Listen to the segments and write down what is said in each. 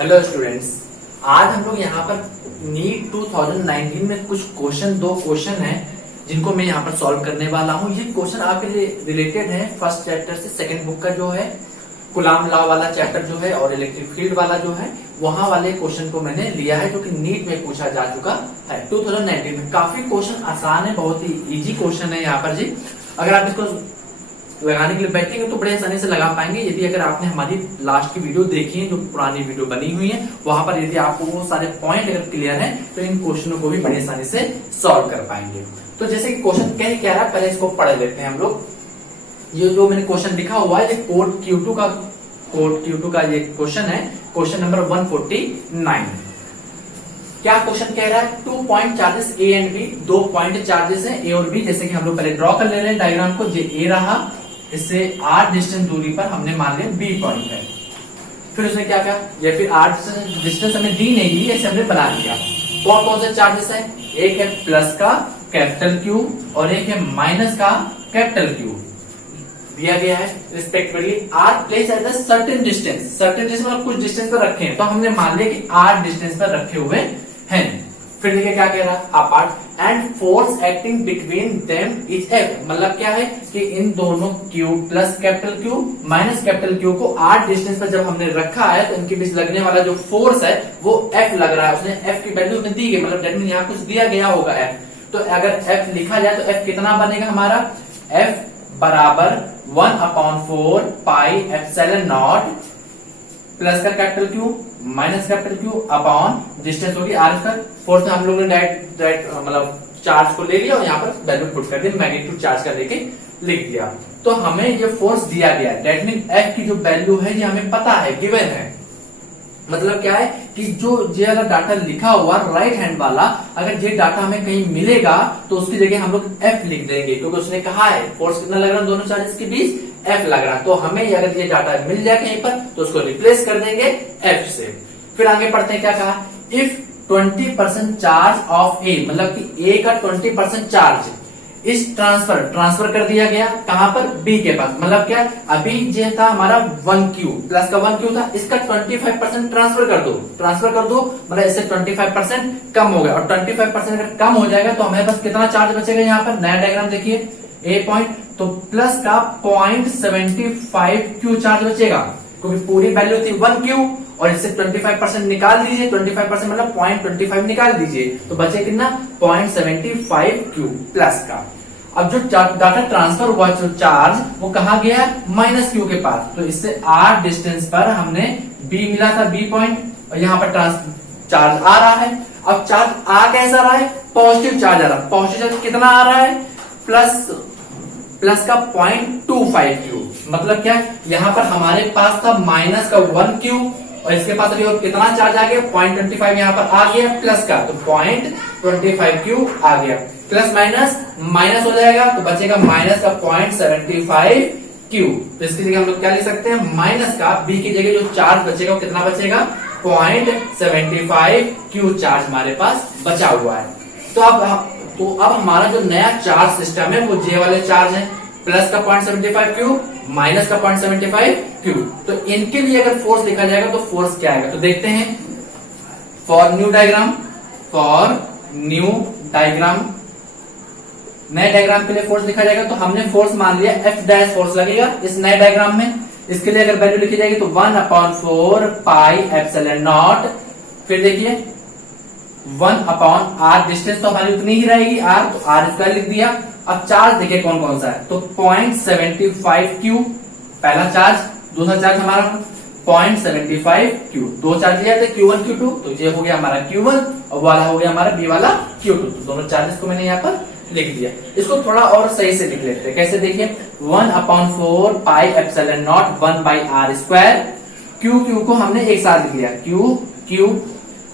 Hello students, आज हम लोग यहाँ पर नीट 2019 में कुछ दो क्वेश्चन हैं जिनको मैं यहाँ पर सॉल्व करने वाला हूँ। ये क्वेश्चन आपके लिए रिलेटेड है फर्स्ट चैप्टर से सेकंड बुक का जो है कुलाम लॉ वाला चैप्टर जो है और इलेक्ट्रिक फील्ड वाला जो है वहां वाले क्वेश्चन को मैंने लिया है जो कि नीट में पूछा जा चुका है 2019 में। काफी क्वेश्चन आसान है, बहुत ही इजी क्वेश्चन है यहाँ पर जी। अगर आप इसको लगाने के लिए बैठेंगे तो बड़े आसानी से लगा पाएंगे। यदि अगर आपने हमारी लास्ट की वीडियो देखी है, जो पुरानी वीडियो बनी हुई है, वहां पर यदि आपको वो सारे पॉइंट अगर क्लियर है तो इन क्वेश्चनों को भी बड़ी आसानी से सॉल्व कर पाएंगे। तो जैसे कि क्वेश्चन क्या रहा है, पहले इसको पढ़ लेते हैं हम लोग। ये जो मैंने क्वेश्चन लिखा हुआ है, ये कोड Q2 का ये क्वेश्चन है, क्वेश्चन नंबर 149। क्या क्वेश्चन कह रहा है? 2 point charges A and B, 2 point charges हैं ए और बी। जैसे कि हम लोग पहले ड्रॉ कर ले रहे हैं डायग्राम को। ये ए रहा, इससे r डिस्टेंस दूरी पर हमने मान लिया b पॉइंट है। फिर उसने क्या कहा, या फिर r डिस्टेंस हमें दी नहीं दी, ऐसे हमने बना लिया। कौन कौन से चार्जेस है? एक है प्लस का कैपिटल Q और एक है माइनस का कैपिटल Q दिया गया है respectively. r place at the certain distance, certain distance मतलब कुछ डिस्टेंस पर रखे हैं, तो हमने मान लिया कि r डिस्टेंस पर रखे हुए हैं। फिर देखिए क्या कह रहा है, apart and force acting between them is F। मतलब क्या है कि इन दोनों Q plus capital Q minus capital Q को r डिस्टेंस पर जब हमने रखा है तो इनके बीच लगने वाला जो फोर्स है वो F लग रहा है। उसने F की वैल्यू उसने दी गई, मतलब डेट मीन यहाँ कुछ दिया गया होगा F। तो अगर F लिखा जाए तो F कितना बनेगा हमारा? F बराबर 1/4 पाई एप्सिलॉन नॉट प्लस का capital Q minus capital Q upon distance होगी r स्क्वायर। फोर्स में हम लोगों ने डायरेक्ट मतलब चार्ज को ले लिया और यहाँ पर वैल्यू पुट कर दिया, मैग्नीट्यूड चार्ज का लेके लिख दिया। तो हमें ये फोर्स दिया गया है, दैट मीन F की जो वैल्यू है ये हमें पता है, गिवन है। मतलब क्या है कि जो ये वाला डाटा लिखा हुआ राइट हैंड वाला, अगर ये डाटा हमें कहीं मिलेगा तो उसकी जगह हम लोग F लिख देंगे, क्योंकि उसने कहा है फोर्स कितना लग रहा है दोनों चार्जेस के बीच, F लग रहा है। तो हमें अगर ये डाटा मिल जाए कहीं पर तो उसको रिप्लेस कर देंगे F से। फिर आगे पढ़ते हैं क्या कहा, इफ 20% चार्ज ऑफ A, मतलब कि A का 20% चार्ज इस ट्रांसफर कर दिया गया कहां पर? B के पास। मतलब क्या, अभी ये था हमारा 1Q प्लस का 1Q था, इसका 25% ट्रांसफर कर दो मतलब इससे 25% कम हो गया। और 25% अगर कम हो जाएगा तो हमारे पास कितना चार्ज बचेगा? यहाँ पर नया डायग्राम देखिए, A पॉइंट, तो प्लस का 0.75Q चार्ज बचेगा, क्योंकि पूरी वैल्यू थी 1Q और इससे 25% निकाल दीजिए, 25% मतलब 0.25 निकाल दीजिए, तो बचे कितना? 0.75Q प्लस का। अब जो डाटा ट्रांसफर हुआ जो चार्ज वो कहा गया? माइनस Q के पास। तो इससे r डिस्टेंस पर हमने B मिला था, B पॉइंट, और यहाँ पर चार्ज आ रहा है। अब चार्ज आ कैसा रहा है? पॉजिटिव चार्ज आ रहा है। पॉजिटिव चार्ज कितना आ रहा है? प्लस का 0.25Q। मतलब क्या, यहाँ पर हमारे पास था माइनस का 1Q और इसके पास अभी और कितना चार्ज आ गया? 0.25 यहाँ पर आ गया प्लस का, तो 0.25Q आ गया। प्लस माइनस माइनस हो जाएगा तो बचेगा माइनस का 0.75Q। तो इसकी जगह हम लोग क्या लिख सकते हैं? माइनस का B की जगह जो चार्ज बचेगा वो कितना बचेगा? 0.75Q चार्ज हमारे पास बचा हुआ है। तो अब हमारा जो नया चार्ज सिस्टम है वो J वाले चार्ज है, प्लस का 0.75Q माइनस का 0.75Q। तो इनके लिए अगर फोर्स देखा जाएगा तो फोर्स क्या आएगा? तो देखते हैं, फॉर न्यू डायग्राम, नए डायग्राम के लिए फोर्स लिखा जाएगा। तो हमने फोर्स मान लिया F डैश फोर्स लगेगा इस नए डायग्राम में। इसके लिए अगर वैल्यू लिखी जाएगी तो 1/4 पाई एप्सिलॉन नॉट, फिर देखिए 1/r, डिस्टेंस तो हमारी उतनी ही रहेगी r, तो r स्क्वायर लिख दिया। अब चार्ज देखिए कौन कौन सा है, तो 0.75Q पहला चार्ज, दूसरा चार्ज हमारा 0.75Q। दो चार्ज लिया थे Q1 Q2, तो ये हो गया हमारा Q1 और वाला हो गया हमारा B वाला Q2। तो दोनों चार्जेस को मैंने यहाँ पर लिख दिया। इसको थोड़ा और सही से लिख लेते हैं। कैसे? देखिए 1/4 pi epsilon not 1/r square. Q को हमने एक साथ लिख लिया, Q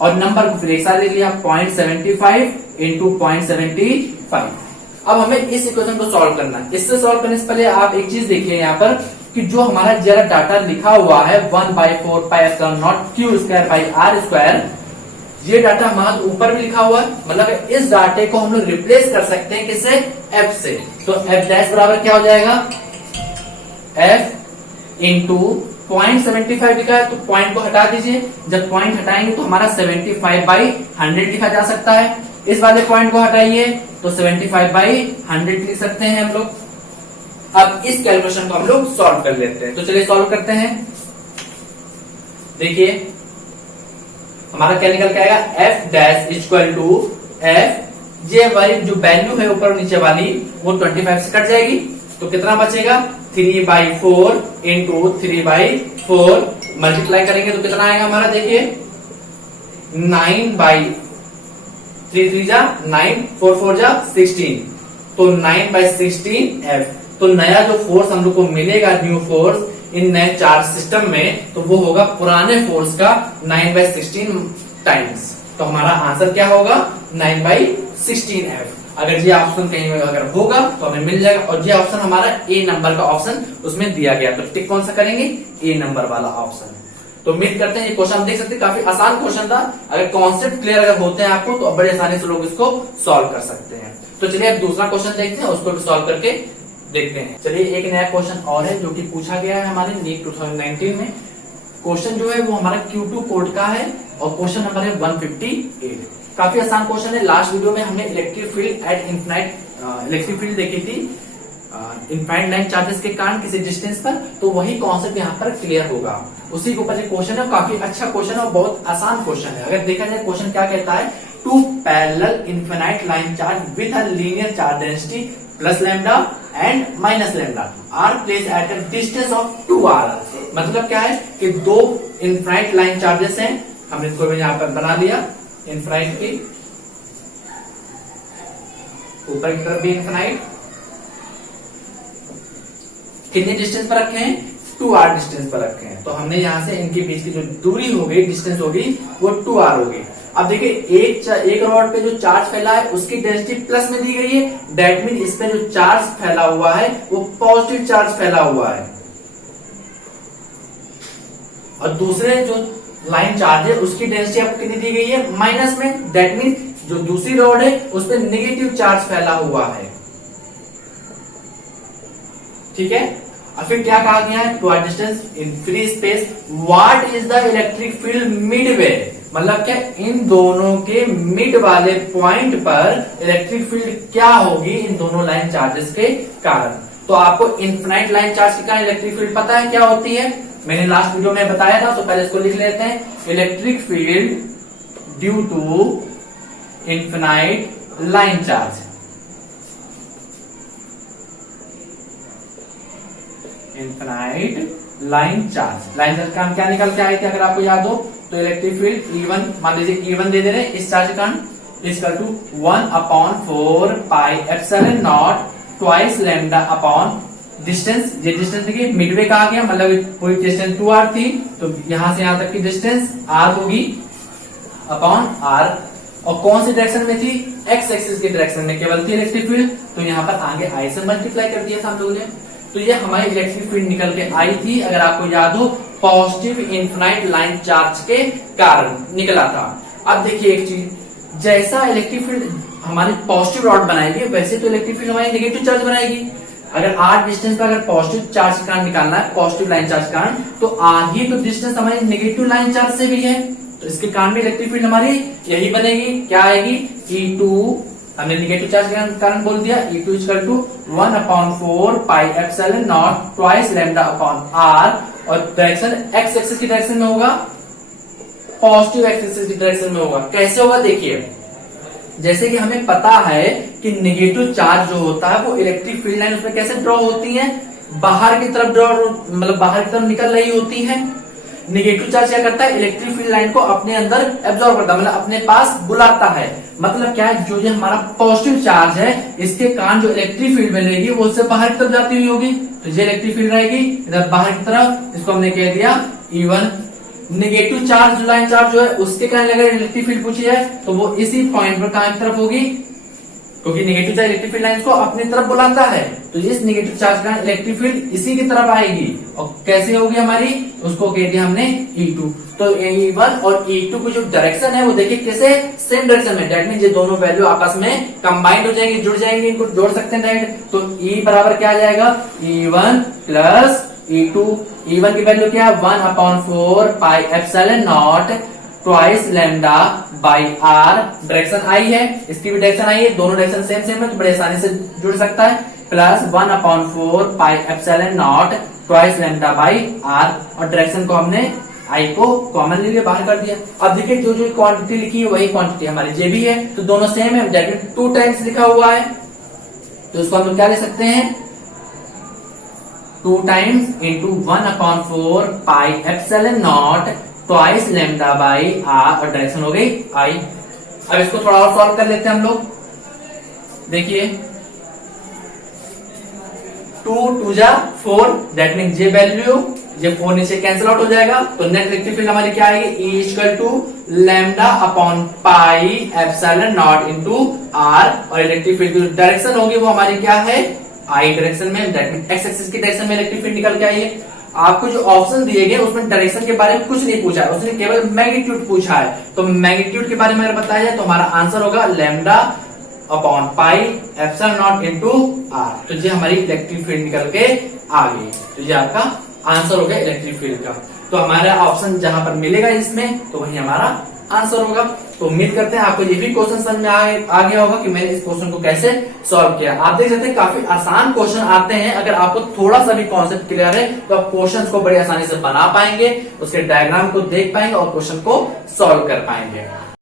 और नंबर को फिर एक साथ लिख लिया 0.75 इंटू 0.75। अब हमें इस इक्वेशन को सॉल्व करना है। इससे सॉल्व करने से पहले आप एक चीज देखिए यहाँ पर कि जो हमारा जरा डाटा लिखा हुआ है 1/4 pi epsilon not Q square by R square, ये डाटा हमारा ऊपर भी लिखा हुआ है। मतलब इस डाटे को हम लोग रिप्लेस कर सकते हैं किससे? F से। तो F डैश बराबर क्या हो जाएगा? F इंटू 0.75 लिखा है तो पॉइंट को हटा दीजिए। जब पॉइंट हटाएंगे तो हमारा 75/100 लिखा जा सकता है। इस वाले पॉइंट को हटाइए तो 75/100 लिख सकते हैं हम लोग। अब इस कैलकुलेशन को हम लोग सॉल्व कर लेते हैं। तो चलिए सॉल्व करते हैं। देखिए हमारा क्या निकल के आएगा, f dash equal to f, ये वाली जो वैल्यू है ऊपर नीचे वाली वो 25 से कट जाएगी तो कितना बचेगा, 3/4 इंटू 3/4 मल्टीप्लाई करेंगे तो कितना आएगा हमारा, देखिए 9/3 जा 9, 4 4 जा 16, तो 9/16 f। तो नया जो फोर्स हम लोग को मिलेगा, न्यू फोर्स इन नए चार्ज सिस्टम में, तो वो होगा पुराने फोर्स का 9/16 टाइम्स। तो हमारा आंसर क्या होगा, 9/16 f। अगर ये ऑप्शन कहीं अगर होगा तो हमें मिल जाएगा, और ये ऑप्शन हमारा ए नंबर का ऑप्शन उसमें दिया गया, तो टिक कौन सा करेंगे, ए नंबर वाला ऑप्शन। तो उम्मीद करते हैं ये क्वेश्चन देख सकते हैं, काफी आसान क्वेश्चन था। अगर कॉन्सेप्ट क्लियर अगर होते हैं आपको तो बड़े आसानी से लोग इसको सॉल्व कर सकते हैं। तो चलिए अब दूसरा क्वेश्चन देखते हैं, उसको भी सॉल्व करके देखते हैं। चलिए एक नया क्वेश्चन और है जो कि पूछा गया है हमारे नीट 2019 में। क्वेश्चन जो है वो हमारा Q2 कोड का है और क्वेश्चन नंबर है 158। काफी आसान क्वेश्चन है। लास्ट वीडियो में हमने electric field at infinite electric field देखी थी इनफाइनाइट लाइन चार्जेस के कारण किसी डिस्टेंस पर, तो वही कॉन्सेप्ट यहाँ पर क्लियर होगा। उसी के ऊपर जो क्वेश्चन है काफी अच्छा क्वेश्चन है और बहुत आसान क्वेश्चन है। अगर देखा जाए क्वेश्चन क्या कहता है, two parallel infinite line charge with a linear charge density plus lambda and minus lambda are place at a distance of 2r। मतलब क्या है कि दो इनफाइनाइट लाइन चार्जेस हैं, हमने इसको भी यहाँ पर बना लिया, इनफाइनाइट की ऊपर की तरफ भी इनफाइनाइट, कितने डिस्टेंस पर रखे हैं, 2r डिस्टेंस पर रखे हैं। तो हमने यहां से इनके बीच की जो दूरी हो गई, डिस्टेंस होगी, वो 2r होगी। अब देखिए एक रॉड पे जो चार्ज फैला है उसकी डेंसिटी प्लस में दी गई है, दैट मीन इस पे जो चार्ज फैला हुआ है वो पॉजिटिव चार्ज फैला हुआ है। और दूसरे जो लाइन चार्ज है उसकी डेंसिटी आपको कितनी दी गई है, माइनस में, दैट मीन जो दूसरी रॉड है उस पर नेगेटिव चार्ज फैला हुआ है। ठीक है। और फिर क्या कहा गया है, two r distance in free space what is the electric field midway. मतलब क्या, इन दोनों के मिड वाले पॉइंट पर इलेक्ट्रिक फील्ड क्या होगी इन दोनों लाइन चार्जेस के कारण। तो आपको इनफिनाइट लाइन चार्ज के कारण इलेक्ट्रिक फील्ड पता है क्या होती है, मैंने लास्ट वीडियो में बताया था, तो पहले इसको लिख लेते हैं। Electric field due to infinite line charge, infinite line charge. Line charge का क्या निकल के आए थे अगर आपको याद हो, तो इलेक्ट्रिक फील्ड E1, मान लीजिए E1 दे रहे हैं इस चार्ज के कारण, equal to 1/4 pi epsilon naught twice lambda upon distance. ये डिस्टेंस देखिए मिडवे का आ गया, मतलब पूरी डिस्टेंस 2r थी, तो यहां से यहां तक की डिस्टेंस r होगी अपॉन r। और कौन सी डायरेक्शन में थी, x एक्सिस की डायरेक्शन में केवल थी इलेक्ट्रिक फील्ड, तो यहाँ पर आगे i से मल्टीप्लाई कर दिया था हम लोगों ने। तो ये हमारी इलेक्ट्रिक फील्ड निकल के आई थी, अगर आपको याद हो, पॉजिटिव इनफिनाइट लाइन चार्ज के कारण निकला था। अब देखिए एक चीज, जैसा इलेक्ट्रिक फील्ड हमारी पॉजिटिव रॉड बनाएगी वैसे तो इलेक्ट्रिक फील्ड हमारी नेगेटिव चार्ज बनाएगी। अगर r डिस्टेंस पर अगर पॉजिटिव चार्ज के कारण निकालना है, पॉजिटिव लाइन चार्ज के कारण, तो r ही तो डिस्टेंस हमारी नेगेटिव लाइन चार्ज से भी है, तो इसके कारण भी इलेक्ट्रिक फील्ड हमारी यही बनेगी। क्या आएगी, E2, हमने नेगेटिव चार्ज के कारण बोल दिया, E2 equal to 1/4 pi epsilon naught twice lambda upon r, और डायरेक्शन x एक्सिस की डायरेक्शन में होगा, पॉजिटिव x एक्सिस की डायरेक्शन में होगा। कैसे होगा देखिए, जैसे कि हमें पता है कि नेगेटिव चार्ज जो होता है वो इलेक्ट्रिक फील्ड लाइन उसमें कैसे ड्रॉ होती है, बाहर की तरफ ड्रॉ, मतलब बाहर की तरफ निकल रही होती है। नेगेटिव चार्ज क्या करता है, इलेक्ट्रिक फील्ड लाइन को अपने अंदर एब्जॉर्ब करता है, मतलब अपने पास बुलाता है। मतलब क्या है, जो ये हमारा पॉजिटिव चार्ज है इसके कारण जो इलेक्ट्रिक फील्ड मिलेगी वो उससे बाहर की तरफ जाती हुई होगी, तो ये इलेक्ट्रिक फील्ड रहेगी इधर बाहर की तरफ, इसको हमने कह दिया E1। नेगेटिव चार्ज जो लाइन चार्ज जो है उसके कारण अगर इलेक्ट्रिक फील्ड पूछी है तो वो इसी पॉइंट पर कहां की तरफ होगी, क्योंकि negative charge electric field line को अपनी तरफ बुलाता है, तो इस नेगेटिव चार्ज का इलेक्ट्रिक फील्ड इसी की तरफ आएगी। और कैसे होगी हमारी, उसको कह दिया हमने E2। तो E1 और E2 की जो डायरेक्शन है वो देखिए कैसे सेम डायरेक्शन में, दैट मीन ये दोनों वैल्यू आपस में कंबाइंड हो जाएंगे, जुड़ जाएंगे, इनको जोड़ सकते हैं डायरेक्ट। तो E बराबर क्या आ जाएगा, E1 प्लस E2 E1 की वैल्यू क्या है 1/4 pi epsilon naught twice lambda by r. Direction आई है, इसकी भी डायरेक्शन आई है, दोनों डायरेक्शन सेम सेम है तो बड़े आसानी से जुड़ सकता है। Plus 1/4 pi epsilon naught twice lambda by r, और डायरेक्शन को हमने आई को कॉमन ले लिया, बाहर कर दिया। अब देखिए जो जो क्वांटिटी लिखी है वही क्वांटिटी हमारी जे भी है, तो दोनों सेम है, डायरेक्ट 2 टाइम्स लिखा हुआ है तो उसको हम लोग क्या ले सकते हैं 2 times into 1/4 pi epsilon naught twice lambda by r, और डायरेक्शन हो गई आई। अब इसको थोड़ा और सॉल्व कर लेते हैं हम लोग। देखिए 2 2 जा 4, दैट मीन जे वैल्यू, ये 4 नीचे कैंसिल आउट हो जाएगा, तो नेट इलेक्ट्रिक फील्ड हमारी क्या आएगी E equal to lambda upon pi epsilon naught into r, और इलेक्ट्रिक फील्ड की डायरेक्शन होगी वो हमारी क्या है आई डायरेक्शन में, दैट मीन एक्स एक्सिस की डायरेक्शन में इलेक्ट्रिक फील्ड निकल के आई है। आपको जो ऑप्शन दिए गए उसमें डायरेक्शन के बारे में कुछ नहीं पूछा है, उसने केवल मैग्नीट्यूड पूछा है, तो मैग्नीट्यूड के बारे में अगर बताया जाए तो हमारा आंसर होगा lambda upon pi epsilon naught into r, तो ये हमारी इलेक्ट्रिक फील्ड निकल के आ गई, तो ये आपका आंसर हो गया इलेक्ट्रिक फील्ड का। तो हमारा ऑप्शन जहां पर मिलेगा इसमें तो वही हमारा आंसर होगा। तो उम्मीद करते हैं आपको ये भी क्वेश्चन समझ में आ गया होगा कि मैंने इस क्वेश्चन को कैसे सॉल्व किया। आप देख सकते हैं काफी आसान क्वेश्चन आते हैं, अगर आपको थोड़ा सा भी कॉन्सेप्ट क्लियर है तो आप क्वेश्चन को बड़ी आसानी से बना पाएंगे, उसके डायग्राम को देख पाएंगे और क्वेश्चन को सॉल्व कर पाएंगे।